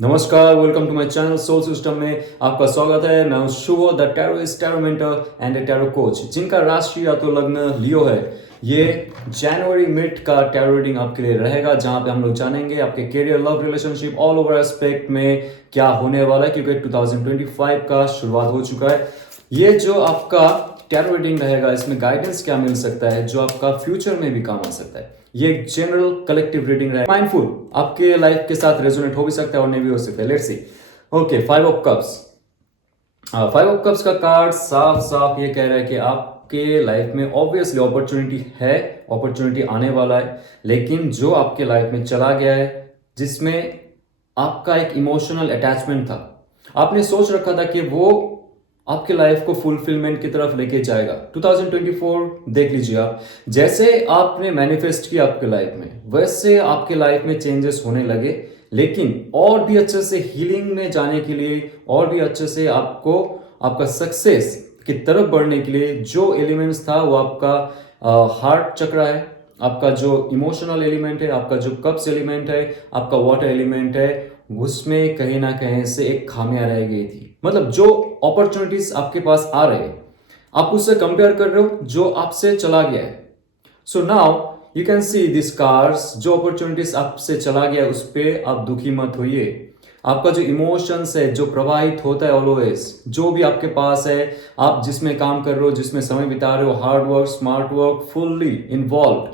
नमस्कार, welcome to my channel soul system में आपका स्वागत है। मैं हूं Shubho the tarotist, tarot mentor and tarot coach, जिनका राशि या तो लग्न लियो है। ये जनवरी मिड का टैरो रीडिंग आपके लिए रहेगा, जहां पे हम लोग जानेंगे आपके career, love, relationship, all over aspect में क्या होने वाला है, क्योंकि 2025 का शुरुआत हो चुका है। ये जो आपका टैरो रीडिंग रहेगा, इसमें गाइडेंस क्या मिल सकता है जो आपका फ्यूचर में भी काम आ सकता है। ये एक जनरल कलेक्टिव रीडिंग रहेगा, माइंडफुल, आपके लाइफ के साथ रेजोनेट हो भी सकता है और नहीं भी हो सकता है। Let's see. Okay, 5 of cups. 5 of cups का कार्ड साफ साफ ये कह रहा है कि आपके लाइफ में ऑब्वियसली अपॉर्चुनिटी है, अपॉर्चुनिटी आने वाला है, लेकिन जो आपके लाइफ में चला गया है, जिसमें आपका एक इमोशनल अटैचमेंट था, आपने सोच रखा था कि वो आपके लाइफ को फुलफिलमेंट की तरफ लेके जाएगा। 2024 देख लीजिए आप, जैसे आपने मैनिफेस्ट किया आपके लाइफ में, वैसे आपके लाइफ में चेंजेस होने लगे। लेकिन और भी अच्छे से हीलिंग में जाने के लिए, और भी अच्छे से आपको आपका सक्सेस की तरफ बढ़ने के लिए, जो एलिमेंट्स था वो आपका हार्ट चक्र है, आपका जो इमोशनल एलिमेंट है, आपका जो कप्स एलिमेंट है, आपका वाटर एलिमेंट है, उसमें कहीं ना कहीं से एक खामियां रह गई थी। मतलब जो अपॉर्चुनिटीज आपके पास आ रहे हैं, आप उससे कंपेयर कर रहे हो जो आपसे चला गया है। So now you can see this cars, जो अपॉर्चुनिटीज आपसे चला गया है उस पर आप दुखी मत होइए। आपका जो इमोशंस है, जो प्रवाहित होता है ऑलवेज, जो भी आपके पास है, आप जिसमें काम कर रहे हो, जिसमें समय बिता रहे हो, hard work, smart work, fully involve,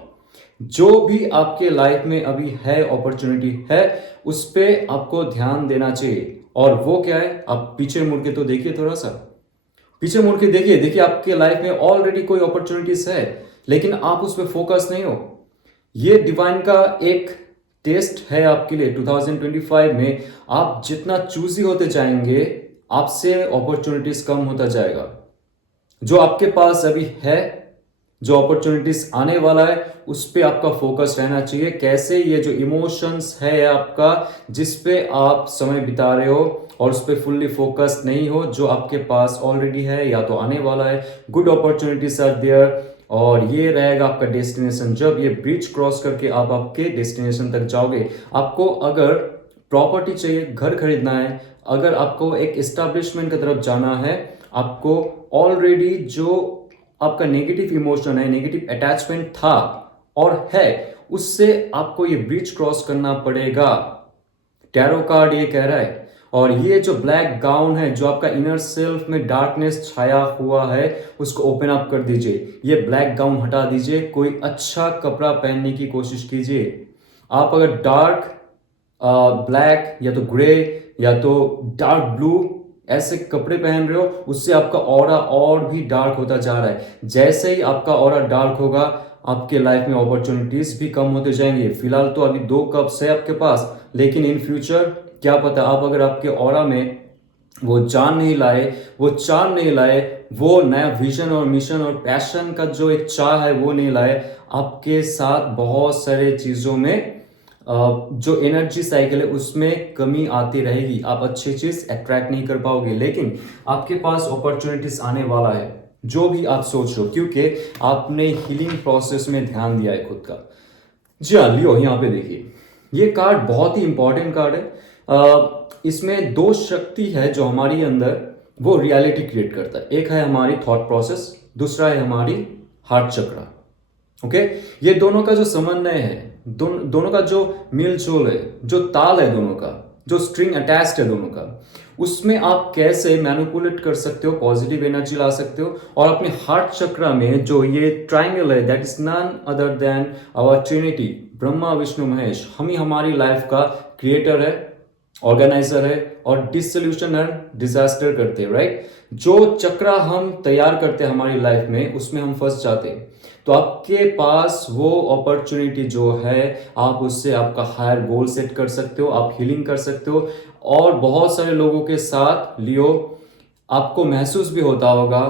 जो भी आपके लाइफ में अभी है, अपॉर्चुनिटी है, उस पर आपको ध्यान देना चाहिए। और वो क्या है, आप पीछे मुड़ के तो देखिए, थोड़ा सा पीछे मुड़ के देखिए। देखिए आपके लाइफ में ऑलरेडी कोई अपॉर्चुनिटीज है, लेकिन आप उस पर फोकस नहीं हो। ये डिवाइन का एक टेस्ट है आपके लिए। 2025 में आप जितना चूजी होते जाएंगे, आपसे अपॉर्चुनिटीज कम होता जाएगा। जो आपके पास अभी है, जो अपॉर्चुनिटीज आने वाला है, उस पे आपका फोकस रहना चाहिए। कैसे, ये जो इमोशंस है आपका, जिस पे आप समय बिता रहे हो और उस पे फुल्ली फोकस नहीं हो, जो आपके पास ऑलरेडी है या तो आने वाला है, गुड अपॉर्चुनिटीज आर देयर, और ये रहेगा आपका डेस्टिनेशन। जब ये ब्रिज क्रॉस करके आप आपके डेस्टिनेशन तक जाओगे, आपको अगर प्रॉपर्टी चाहिए, घर खरीदना है, अगर आपको एक एस्टैब्लिशमेंट की तरफ जाना है, आपको ऑलरेडी जो आपका नेगेटिव इमोशन है, नेगेटिव अटैचमेंट था और है, उससे आपको ये ब्रिज क्रॉस करना पड़ेगा। टैरो कार्ड ये कह रहा है। और ये जो ब्लैक गाउन है, जो आपका इनर सेल्फ में डार्कनेस छाया हुआ है, उसको ओपन अप कर दीजिए। ये ब्लैक गाउन हटा दीजिए, कोई अच्छा कपड़ा पहनने की कोशिश कीजिए। आप अगर डार्क ब्लैक या तो ग्रे या तो डार्क ब्लू ऐसे कपड़े पहन रहे हो, उससे आपका ऑरा और भी डार्क होता जा रहा है। जैसे ही आपका ऑरा डार्क होगा, आपके लाइफ में अपॉर्चुनिटीज भी कम होते जाएंगे। फिलहाल तो अभी 2 कप्स है आपके पास, लेकिन इन फ्यूचर क्या पता, आप अगर आपके ऑरा में वो जान नहीं लाए, वो चार नहीं लाए, वो नया विजन और मिशन और पैशन का जो एक चाह है वो नहीं लाए, आपके साथ बहुत सारे चीजों में जो एनर्जी साइकिल है उसमें कमी आती रहेगी। आप अच्छी चीज अट्रैक्ट नहीं कर पाओगे, लेकिन आपके पास अपॉर्चुनिटीज आने वाला है, जो भी आप सोच रहे हो, क्योंकि आपने हीलिंग प्रोसेस में ध्यान दिया है खुद का। जी हाँ, लियो यहाँ पे देखिए, ये कार्ड बहुत ही इंपॉर्टेंट कार्ड है। इसमें 2 शक्ति है जो हमारी अंदर वो रियलिटी क्रिएट करता है। एक है हमारी थॉट प्रोसेस, दूसरा है हमारी हार्ट चक्र। ओके, ये दोनों का जो समन्वय है, दोनों का जो मिलजोल है, जो ताल है दोनों का, जो स्ट्रिंग अटैच्ड है दोनों का, उसमें आप कैसे मैनिपुलेट कर सकते हो, पॉजिटिव एनर्जी ला सकते हो। और अपने हार्ट चक्र में जो ये ट्राइंगल है, that is none other than our trinity, Brahma Vishnu Mahesh. हम ही हमारी लाइफ का क्रिएटर है, ऑर्गेनाइजर है, और डिसोल्यूशन एंड डिजास्टर करते हैं, राइट। जो चक्र हम तैयार करते हैं हमारी लाइफ में, उसमें हम फंस जाते हैं। तो आपके पास वो अपॉर्चुनिटी जो है, आप उससे आपका हायर गोल सेट कर सकते हो, आप हीलिंग कर सकते हो। और बहुत सारे लोगों के साथ लियो, आपको महसूस भी होता होगा,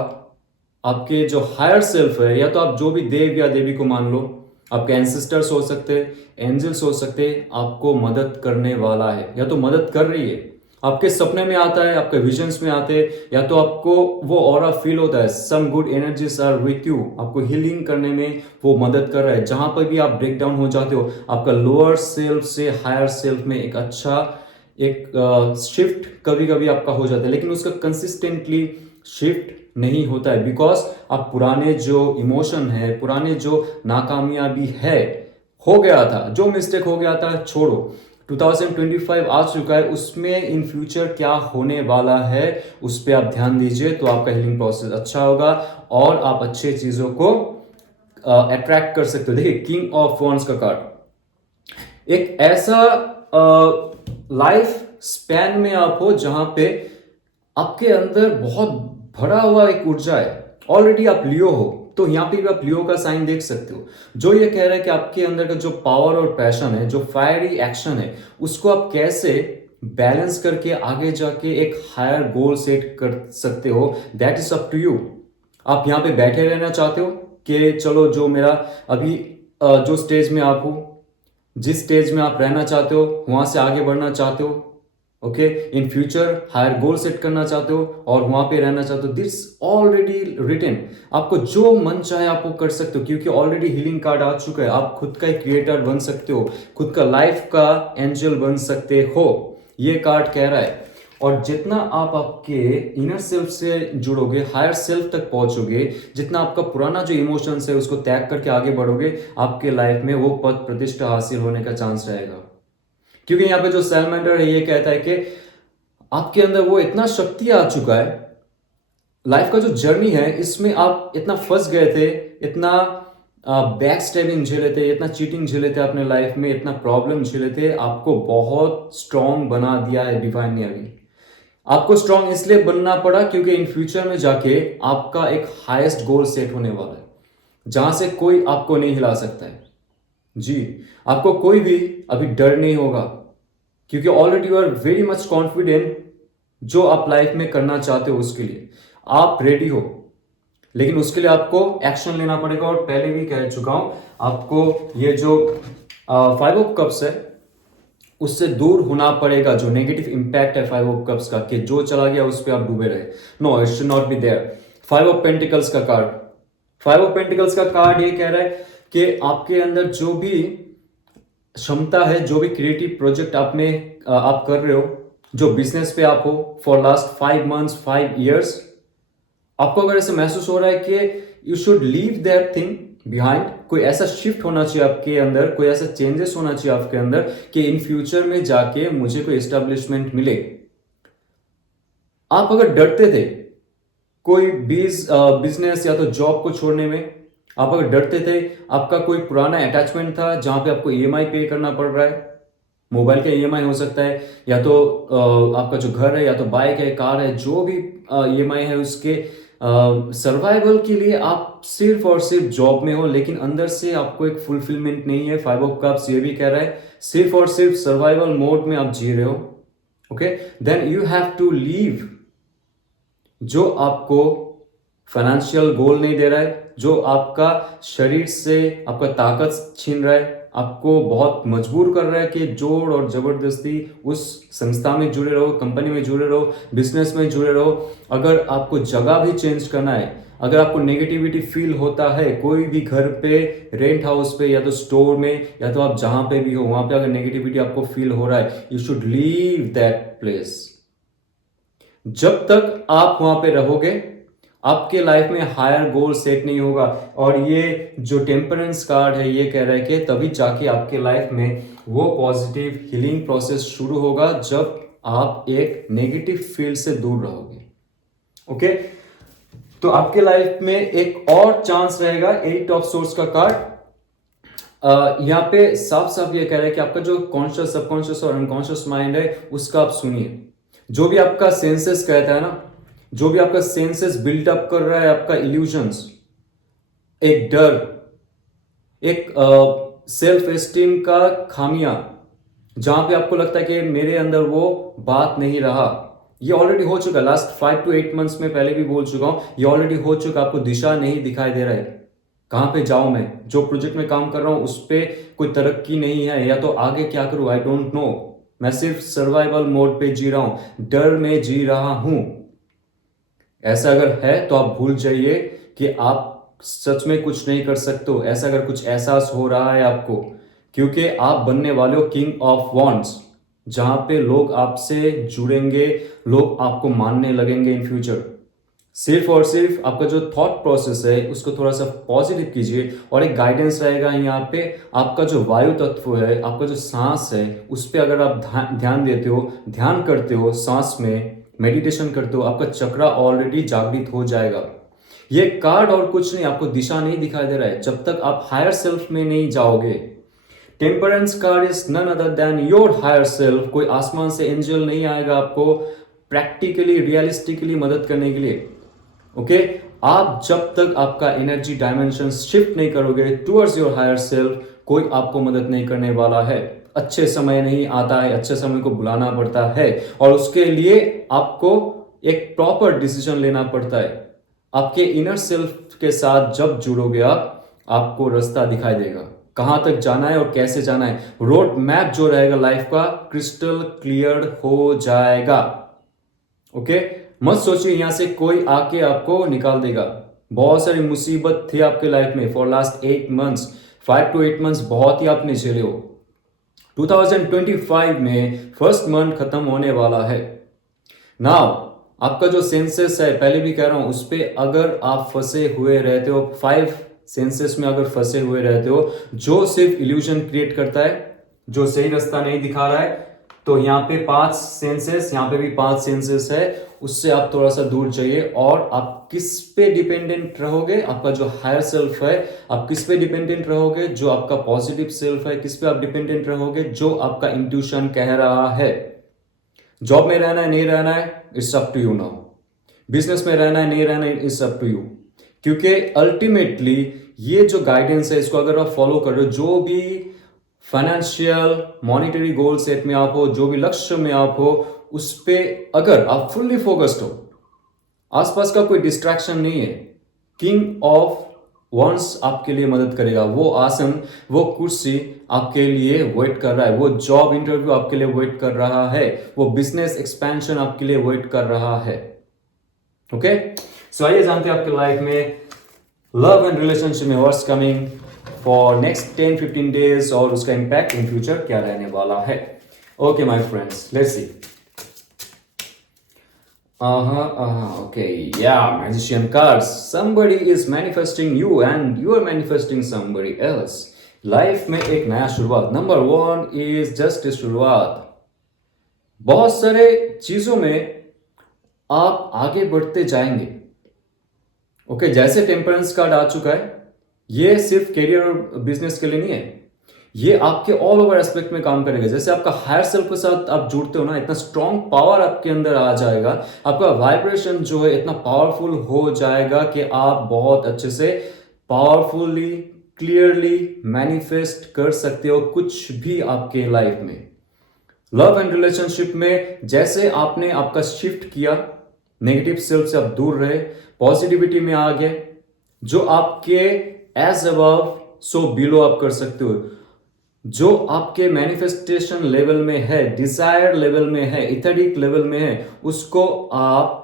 आपके जो हायर सेल्फ है, या तो आप जो भी देव या देवी को मान लो, आपके एंसेस्टर्स हो सकते हैं, एंजल्स हो सकते हैं, आपको मदद करने वाला है या तो मदद कर रही है। आपके सपने में आता है, आपके विजन्स में आते हैं, या तो आपको वो ऑरा फील होता है, some good energies are with you, आपको हीलिंग करने में वो मदद कर रहा है। जहां पर भी आप ब्रेक डाउन हो जाते हो, आपका लोअर सेल्फ से हायर सेल्फ में एक अच्छा एक शिफ्ट कभी कभी आपका हो जाता है, लेकिन उसका कंसिस्टेंटली शिफ्ट नहीं होता है, बिकॉज आप पुराने जो इमोशन है, पुराने जो नाकामयाबी है, हो गया था, जो मिस्टेक हो गया था छोड़ो, 2025 आ चुका है, उसमें इन फ्यूचर क्या होने वाला है उस पर आप ध्यान दीजिए, तो आपका हीलिंग प्रोसेस अच्छा होगा और आप अच्छे चीजों को अट्रैक्ट कर सकते हो। देखिए, किंग ऑफ वॉन्ड्स का कार्ड एक ऐसा लाइफ स्पैन में आप हो जहां पे आपके अंदर बहुत भरा हुआ एक ऊर्जा है, ऑलरेडी आप लियो हो, तो यहां पे भी आप लियो का साइन देख सकते हो, जो ये कह रहा है कि आपके अंदर का जो पावर और पैशन है, जो फायरी एक्शन है, उसको आप कैसे बैलेंस करके आगे जाके एक हायर गोल सेट कर सकते हो, that is up to you. आप यहाँ पे बैठे रहना चाहते हो कि चलो जो मेरा अभी जो स्टेज में आप हो, जिस स्टेज में आप रहना चाहते हो वहां से आगे बढ़ना चाहते हो, okay, in future higher goal set करना चाहते हो और वहां पे रहना चाहते हो, दिस ऑलरेडी रिटन। आपको जो मन चाहे आप वो कर सकते हो, क्योंकि ऑलरेडी हीलिंग कार्ड आ चुका है। आप खुद का एक क्रिएटर बन सकते हो, खुद का लाइफ का एंजल बन सकते हो, ये कार्ड कह रहा है। और जितना आप आपके इनर सेल्फ से जुड़ोगे, हायर सेल्फ तक पहुंचोगे, जितना आपका पुराना जो इमोशंस है उसको त्याग करके आगे बढ़ोगे, आपके लाइफ में वो पद प्रतिष्ठा हासिल होने का चांस रहेगा। क्योंकि यहाँ पे जो सैलमेंडर है ये कहता है कि आपके अंदर वो इतना शक्ति आ चुका है, लाइफ का जो जर्नी है इसमें आप इतना फंस गए थे, इतना बैक स्टेबिंग झेले थे, इतना चीटिंग झेले थे अपने लाइफ में, इतना प्रॉब्लम झेले थे, आपको बहुत स्ट्रांग बना दिया है डिवाइन ने। अभी आपको स्ट्रांग इसलिए बनना पड़ा क्योंकि इन फ्यूचर में जाके आपका एक हाईएस्ट गोल सेट होने वाला है, जहां से कोई आपको नहीं हिला सकता है। जी, आपको कोई भी अभी डर नहीं होगा, क्योंकि already you are very much confident, जो आप लाइफ में करना चाहते हो उसके लिए आप रेडी हो। लेकिन उसके लिए आपको एक्शन लेना पड़ेगा, और पहले भी कह चुका हूं आपको, ये जो 5 ऑफ कप्स है उससे दूर होना पड़ेगा। जो नेगेटिव इंपैक्ट है 5 ऑफ कप्स का, कि जो चला गया उस पर आप डूबे रहे, no, it should not be there. 5 of pentacles का कार्ड, 5 ऑफ पेंटिकल्स का कार्ड ये कह रहा है कि आपके अंदर जो भी क्षमता है, जो भी क्रिएटिव प्रोजेक्ट आप कर रहे हो, जो बिजनेस पे आप हो फॉर लास्ट 5 मंथ्स 5 years, आपको अगर ऐसे महसूस हो रहा है कि you should leave that thing behind, कोई ऐसा शिफ्ट होना चाहिए आपके अंदर, कोई ऐसा चेंजेस होना चाहिए आपके अंदर कि इन फ्यूचर में जाके मुझे कोई एस्टेब्लिशमेंट मिले। आप अगर डरते थे कोई बिजनेस या तो जॉब को छोड़ने में, आप अगर डरते थे, आपका कोई पुराना अटैचमेंट था जहां पे आपको ईएमआई पे करना पड़ रहा है, मोबाइल का ईएमआई हो सकता है, या तो आपका जो घर है, या तो बाइक है, कार है, जो भी ईएमआई है, उसके सर्वाइवल के लिए आप सिर्फ और सिर्फ जॉब में हो, लेकिन अंदर से आपको एक फुलफिलमेंट नहीं है। 5 ऑफ कप्स ये भी कह रहा है सिर्फ और सिर्फ सर्वाइवल मोड में आप जी रहे हो, okay, then you have to leave जो आपको फाइनेंशियल गोल नहीं दे रहा है, जो आपका शरीर से आपका ताकत छीन रहा है, आपको बहुत मजबूर कर रहा है कि जोर और जबरदस्ती उस संस्था में जुड़े रहो, कंपनी में जुड़े रहो, बिजनेस में जुड़े रहो। अगर आपको जगह भी चेंज करना है, अगर आपको नेगेटिविटी फील होता है कोई भी घर पे, रेंट हाउस पे, या तो स्टोर में, या तो आप जहां पे भी हो वहां पे अगर नेगेटिविटी आपको फील हो रहा है, you should leave that place. जब तक आप वहां पे रहोगे आपके लाइफ में हायर गोल सेट नहीं होगा। और ये जो टेम्परेंस कार्ड है ये कह रहा है कि तभी जाके आपके लाइफ में वो पॉजिटिव हीलिंग प्रोसेस शुरू होगा जब आप एक नेगेटिव फील्ड से दूर रहोगे, ओके। तो आपके लाइफ में एक और चांस रहेगा 8 ऑफ सोर्ड्स का कार्ड। यहाँ पे साफ साफ ये कह रहा है कि आपका जो कॉन्शियस, सबकॉन्शियस और अनकॉन्शियस माइंड है उसका आप सुनिए। जो भी आपका सेंसेस कहता है ना, जो भी आपका सेंसेस बिल्डअप कर रहा है, आपका इल्यूजन्स, एक डर, एक सेल्फ एस्टीम का खामियां, जहां पे आपको लगता है कि मेरे अंदर वो बात नहीं रहा, ये ऑलरेडी हो चुका। लास्ट 5 to 8 मंथ्स में पहले भी बोल चुका हूं, ये ऑलरेडी हो चुका। आपको दिशा नहीं दिखाई दे रहा है, कहां पे जाऊं मैं, जो प्रोजेक्ट में काम कर रहा हूं उस पर कोई तरक्की नहीं है, या तो आगे क्या करूं, आई डोंट नो। मैं सिर्फ सर्वाइवल मोड पे जी रहा हूं, डर में जी रहा हूं। ऐसा अगर है तो आप भूल जाइए कि आप सच में कुछ नहीं कर सकते हो। ऐसा अगर कुछ एहसास हो रहा है आपको, क्योंकि आप बनने वाले हो किंग ऑफ वॉन्ड्स। जहां पे लोग आपसे जुड़ेंगे, लोग आपको मानने लगेंगे इन फ्यूचर। सिर्फ और सिर्फ आपका जो थॉट प्रोसेस है उसको थोड़ा सा पॉजिटिव कीजिए। और एक गाइडेंस रहेगा यहाँ पे, आपका जो वायु तत्व है, आपका जो सांस है, उस पर अगर आप ध्यान देते हो, ध्यान करते हो, सांस में मेडिटेशन करते हो, आपका चक्रा ऑलरेडी जागृत हो जाएगा। ये कार्ड और कुछ नहीं, आपको दिशा नहीं दिखाई दे रहा है जब तक आप हायर सेल्फ में नहीं जाओगे। Temperance card is none other than your higher self. कोई आसमान से एंजल नहीं आएगा आपको प्रैक्टिकली रियलिस्टिकली मदद करने के लिए। ओके आप जब तक आपका एनर्जी डायमेंशन शिफ्ट नहीं करोगे टुवर्ड्स योर हायर सेल्फ, कोई आपको मदद नहीं करने वाला है। अच्छे समय नहीं आता है, अच्छे समय को बुलाना पड़ता है, और उसके लिए आपको एक प्रॉपर डिसीजन लेना पड़ता है। आपके इनर सेल्फ के साथ जब जुड़ोगे आप, आपको रास्ता दिखाई देगा कहां तक जाना है और कैसे जाना है। रोड मैप जो रहेगा लाइफ का क्रिस्टल क्लियर हो जाएगा। ओके मत सोचिए यहां से कोई आके आपको निकाल देगा। बहुत सारी मुसीबत थी आपके लाइफ में for last 8 months, 5 to 8 months बहुत ही आपने झेले हो। 2025 में फर्स्ट मंथ खत्म होने वाला है। नाउ आपका जो सेंसेस है, पहले भी कह रहा हूं, उस पर अगर आप फंसे हुए रहते हो, 5 सेंसेस में अगर फंसे हुए रहते हो, जो सिर्फ इल्यूजन क्रिएट करता है, जो सही रास्ता नहीं दिखा रहा है, तो यहाँ पे 5 सेंसेस, यहाँ पे भी 5 सेंसेस है, उससे आप थोड़ा सा दूर जाइए। और आप किस पे डिपेंडेंट रहोगे? आपका जो हायर सेल्फ है, आप किस पे डिपेंडेंट रहोगे? जो आपका पॉजिटिव सेल्फ है, किस पे आप डिपेंडेंट रहोगे? जो आपका इंट्यूशन कह रहा है। जॉब में रहना है नहीं रहना है, it's up to you now. Business में रहना है नहीं रहना है, इट्स अप टू यू। क्योंकि अल्टीमेटली ये जो गाइडेंस है, इसको अगर आप फॉलो कर रहे हो, जो भी फाइनेंशियल मॉनिटरी गोल सेट में आप हो, जो भी लक्ष्य में आप हो, उस पे अगर आप फुल्ली फोकस्ड हो, आसपास का कोई डिस्ट्रैक्शन नहीं है, किंग ऑफ वंस आपके लिए मदद करेगा। वो आसन, वो कुर्सी आपके लिए वेट कर रहा है, वो जॉब इंटरव्यू आपके लिए वेट कर रहा है, वो बिजनेस एक्सपेंशन आपके लिए वेट कर रहा है। ओके सो आइए जानते हैं आपके लाइफ में लव एंड रिलेशनशिप में what's coming for next 10-15 days और उसका इंपैक्ट इन फ्यूचर क्या रहने वाला है। Okay my friends, let's see. Okay, yeah, magician cards. Somebody is manifesting you and you are manifesting somebody else. Life में एक नया शुरुआत। नंबर 1 इज जस्ट शुरुआत। बहुत सारे चीजों में आप आगे बढ़ते जाएंगे। ओके जैसे टेम्परेंस कार्ड आ चुका है, ये सिर्फ करियर और बिजनेस के लिए नहीं है, ये आपके ऑल ओवर एस्पेक्ट में काम करेगा। जैसे आपका हायर सेल्फ के साथ आप जुड़ते हो ना, इतना स्ट्रॉन्ग पावर आपके अंदर आ जाएगा, आपका वाइब्रेशन जो है इतना पावरफुल हो जाएगा कि आप बहुत अच्छे से पावरफुली क्लियरली मैनिफेस्ट कर सकते हो कुछ भी आपके लाइफ में। लव एंड रिलेशनशिप में जैसे आपने आपका शिफ्ट किया, नेगेटिव सेल्फ से आप दूर रहे, पॉजिटिविटी में आ गए, जो आपके एज अबव सो बिलो आप कर सकते हो, जो आपके मैनिफेस्टेशन लेवल में है, डिजायर लेवल में है, इथेरिक लेवल में है, उसको आप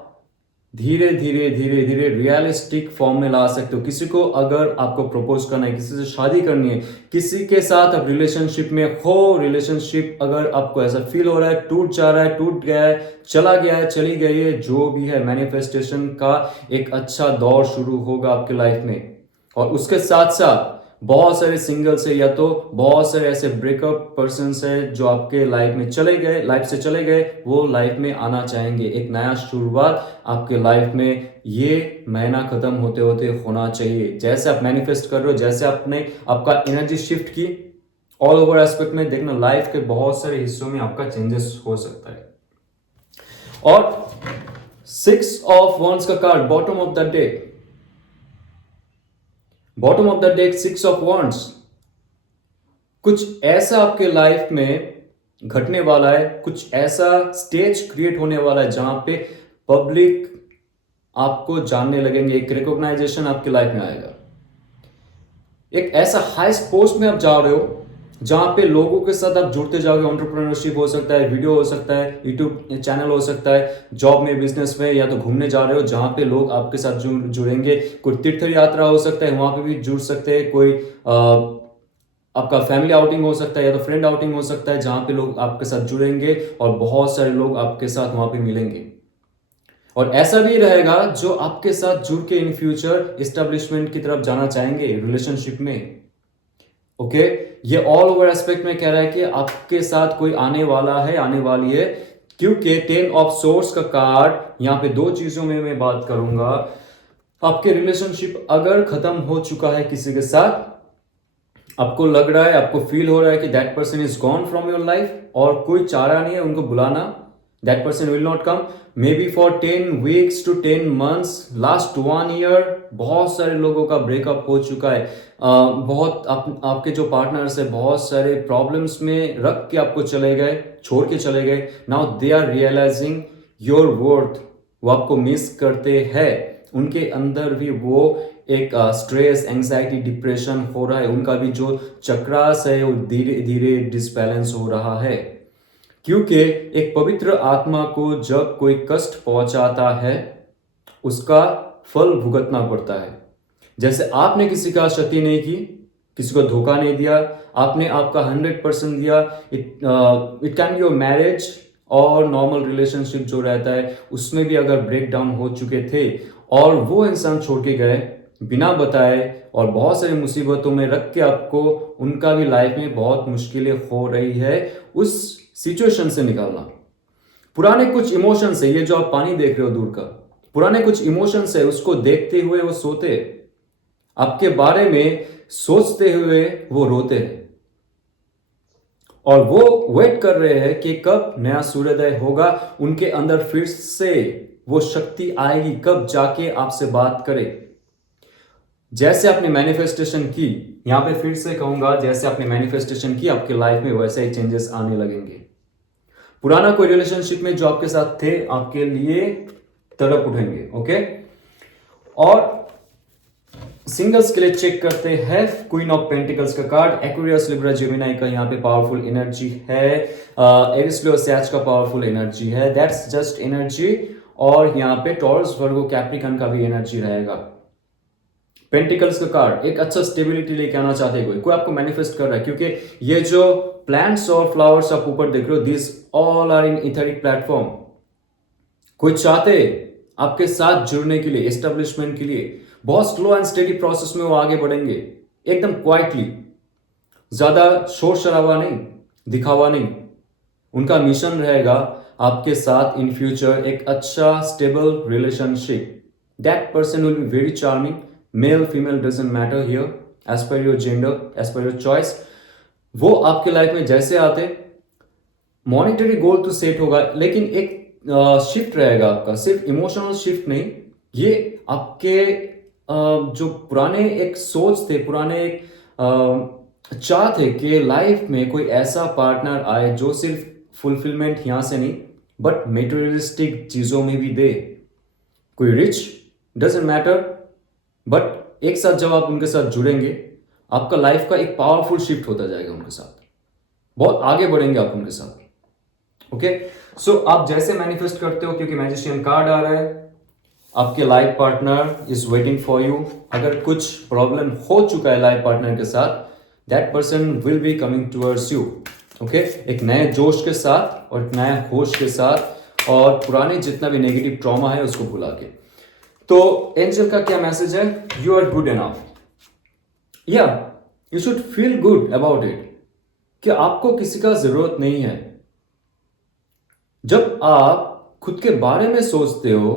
धीरे धीरे धीरे धीरे रियलिस्टिक फॉर्म में ला सकते हो। किसी को अगर आपको प्रपोज करना है, किसी से शादी करनी है, किसी के साथ आप रिलेशनशिप में हो, रिलेशनशिप अगर आपको ऐसा फील हो रहा है टूट जा रहा है, टूट गया है, चला गया है, चली गई है, जो भी है, मैनिफेस्टेशन का एक अच्छा दौर शुरू होगा आपके लाइफ में। और उसके साथ साथ बहुत सारे सिंगल्स है, या तो बहुत सारे ऐसे ब्रेकअप पर्सन्स है जो आपके लाइफ में चले गए, लाइफ से चले गए, वो लाइफ में आना चाहेंगे। एक नया शुरुआत आपके लाइफ में ये महीना खत्म होते होते होना चाहिए। जैसे आप मैनिफेस्ट कर रहे हो, जैसे आपने आपका एनर्जी शिफ्ट की ऑल ओवर एस्पेक्ट में, देखना लाइफ के बहुत सारे हिस्सों में आपका चेंजेस हो सकता है। और 6 of Wands का card bottom of the deck, bottom of the deck 6 of Wands। कुछ ऐसा आपके लाइफ में घटने वाला है, कुछ ऐसा स्टेज क्रिएट होने वाला है जहां पे पब्लिक आपको जानने लगेंगे, एक रिकॉग्नाइजेशन आपके लाइफ में आएगा। एक ऐसा हाईएस्ट पोस्ट में आप जा रहे हो जहां पे लोगों के साथ आप जुड़ते जाओगे। एंटरप्रेन्योरशिप हो सकता है, वीडियो हो सकता है, यूट्यूब चैनल हो सकता है, जॉब में, बिजनेस में, या तो घूमने जा रहे हो जहां पे लोग आपके साथ जुड़ेंगे। कोई तीर्थ यात्रा हो सकता है, वहां पे भी जुड़ सकते हैं। कोई आपका फैमिली आउटिंग हो सकता है या तो फ्रेंड आउटिंग हो सकता है, जहां पे लोग आपके साथ जुड़ेंगे और बहुत सारे लोग आपके साथ वहां पे मिलेंगे। और ऐसा भी रहेगा जो आपके साथ जुड़ के इन फ्यूचर इस्टेब्लिशमेंट की तरफ जाना चाहेंगे रिलेशनशिप में। ओके, ये ऑल ओवर एस्पेक्ट में कह रहा है कि आपके साथ कोई आने वाला है, आने वाली है, क्योंकि 10 ऑफ सोर्स का कार्ड यहां पे दो चीजों में मैं बात करूंगा। आपके रिलेशनशिप अगर खत्म हो चुका है किसी के साथ, आपको लग रहा है, आपको फील हो रहा है कि that person is gone from your life और कोई चारा नहीं है उनको बुलाना, that person will not come maybe for 10 weeks to 10 months, last 1 year बहुत सारे लोगों का ब्रेकअप हो चुका है। बहुत आपके जो पार्टनर्स है बहुत सारे प्रॉब्लम्स में रख के आपको चले गए, छोड़ के चले गए। Now they are realising your worth, वो आपको मिस करते हैं, उनके अंदर भी वो एक स्ट्रेस, एंजाइटी, डिप्रेशन हो रहा है, उनका भी जो चक्रास है वो धीरे धीरे डिसबैलेंस हो रहा है। क्योंकि एक पवित्र आत्मा को जब कोई कष्ट पहुंचाता है उसका फल भुगतना पड़ता है। जैसे आपने किसी का क्षति नहीं की, किसी को धोखा नहीं दिया, आपने आपका 100% दिया। It can be your marriage और नॉर्मल रिलेशनशिप जो रहता है उसमें भी अगर ब्रेक डाउन हो चुके थे और वो इंसान छोड़ के गए बिना बताए और बहुत सारी मुसीबतों में रख के आपको, उनका भी लाइफ में बहुत मुश्किलें हो रही है उस सिचुएशन से निकालना। पुराने कुछ इमोशंस है, ये जो आप पानी देख रहे हो दूर का, पुराने कुछ इमोशंस है, उसको देखते हुए वो सोते, आपके बारे में सोचते हुए वो रोते हैं और वो वेट कर रहे हैं कि कब नया सूर्योदय होगा, उनके अंदर फिर से वो शक्ति आएगी, कब जाके आपसे बात करे। जैसे आपने मैनिफेस्टेशन की, यहां पे फिर से कहूंगा, जैसे आपने मैनिफेस्टेशन की आपके लाइफ में वैसे ही चेंजेस आने लगेंगे। पुराना कोई रिलेशनशिप में जो आपके साथ थे आपके लिए तरफ उठेंगे। ओके, और सिंगल्स के लिए चेक करते हैं क्वीन ऑफ पेंटिकल्स का कार्ड, एक्वेरियस, लिब्रा, जेमिनी का यहाँ पे पावरफुल एनर्जी है, एरिस, लियो, सैज का पावरफुल एनर्जी है, दैट्स जस्ट एनर्जी। और यहाँ पे टॉरस, वर्गो, कैप्रिकन का भी एनर्जी रहेगा। पेंटिकल्स का कार्ड एक अच्छा स्टेबिलिटी लेके आना चाहते हैं, कोई आपको मैनिफेस्ट कर रहा है, क्योंकि ये जो प्लांट्स और फ्लावर्स आप ऊपर देख रहे हो, this all are in etheric platform. कोई चाहते आपके साथ जुड़ने के लिए, एस्टेब्लिशमेंट के लिए, बहुत स्लो एंड स्टेडी प्रोसेस में वो आगे बढ़ेंगे, एकदम क्वाइटली, ज्यादा शोर शराबा नहीं, दिखावा नहीं। उनका मिशन रहेगा आपके साथ इन फ्यूचर एक अच्छा stable relationship. That person will be very charming, male female doesn't matter here, as per your gender, as per your choice. वो आपके लाइफ में जैसे आते, मॉनिटरी गोल तो सेट होगा, लेकिन एक शिफ्ट रहेगा आपका, सिर्फ इमोशनल शिफ्ट नहीं, ये आपके जो पुराने एक सोच थे, पुराने एक चाह थे कि लाइफ में कोई ऐसा पार्टनर आए जो सिर्फ फुलफिलमेंट यहां से नहीं बट मेटेरियलिस्टिक चीजों में भी दे। कोई रिच डजंट मैटर, बट एक साथ जब आप उनके साथ जुड़ेंगे आपका लाइफ का एक पावरफुल शिफ्ट होता जाएगा, उनके साथ बहुत आगे बढ़ेंगे आप उनके साथ। ओके, सो आप जैसे मैनिफेस्ट करते हो, क्योंकि मैजिशियन कार्ड आ रहा है, आपके life partner is waiting for you. अगर कुछ प्रॉब्लम हो चुका है लाइफ पार्टनर के साथ, that person will be coming towards you. Okay, एक नए जोश के साथ और एक नया होश के साथ, और पुराने जितना भी नेगेटिव ट्रॉमा है उसको भुला के। तो एंजल का क्या मैसेज है? यू आर गुड एनफ, या you should feel good about it, कि आपको किसी का जरूरत नहीं है। जब आप खुद के बारे में सोचते हो,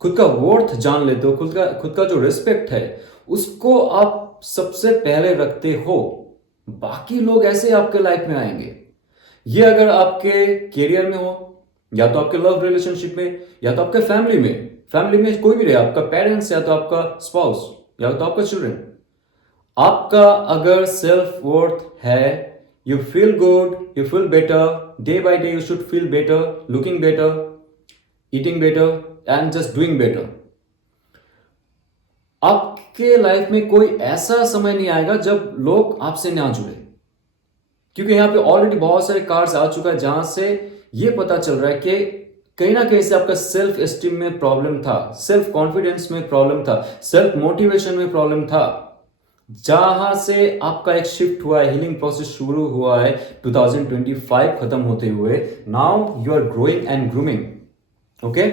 खुद का वर्थ जान लेते हो, खुद का जो रिस्पेक्ट है उसको आप सबसे पहले रखते हो, बाकी लोग ऐसे आपके लाइफ में आएंगे। ये अगर आपके करियर में हो, या तो आपके लव रिलेशनशिप में, या तो आपके फैमिली में कोई भी रहे, आपका पेरेंट्स, या तो आपका स्पाउस, या तो आपका चिल्ड्रन। आपका अगर सेल्फ वर्थ है, you feel good, you feel better, day by day you should feel better, looking better, eating better and just doing better। आपके लाइफ में कोई ऐसा समय नहीं आएगा जब लोग आपसे ना जुड़े, क्योंकि यहां पे ऑलरेडी बहुत सारे कार्ड्स आ चुका है जहां से ये पता चल रहा है कि कहीं ना कहीं से आपका सेल्फ एस्टीम में प्रॉब्लम था, सेल्फ कॉन्फिडेंस में प्रॉब्लम था, सेल्फ मोटिवेशन में प्रॉब्लम था। जहां से आपका एक शिफ्ट हुआ है, हीलिंग प्रोसेस शुरू हुआ है 2025 खत्म होते हुए, now you are growing and grooming. Okay,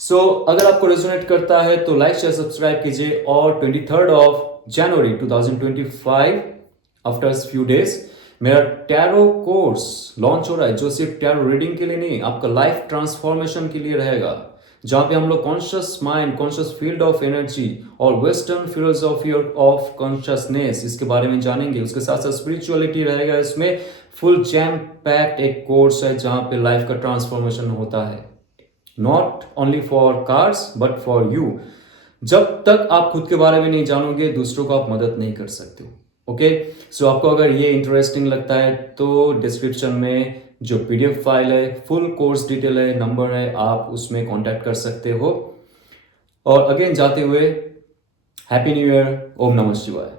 so अगर आपको रेजोनेट करता है तो लाइक शेयर सब्सक्राइब कीजिए। और 23 जनवरी 2025 आफ्टर फ्यू डेज मेरा टैरो कोर्स लॉन्च हो रहा है, जो सिर्फ टैरो रीडिंग के लिए नहीं, आपका लाइफ ट्रांसफॉर्मेशन के लिए रहेगा, जहां पे हम लोग conscious mind, conscious field of energy और वेस्टर्न फिलोसॉफी ऑफ कॉन्शियसनेस इसके बारे में जानेंगे। उसके साथ साथ स्पिरिचुअलिटी रहेगा इसमें। फुल जैम पैक्ड एक कोर्स है जहां पे लाइफ का ट्रांसफॉर्मेशन होता है, not only for cars but for you. जब तक आप खुद के बारे में नहीं जानोगे, दूसरों को आप मदद नहीं कर सकते हो। ओके, सो आपको अगर ये इंटरेस्टिंग लगता है तो डिस्क्रिप्शन में जो पीडीएफ फाइल है, फुल कोर्स डिटेल है, नंबर है, आप उसमें कांटेक्ट कर सकते हो। और अगेन जाते हुए हैप्पी न्यू ईयर, ओम नमः शिवाय।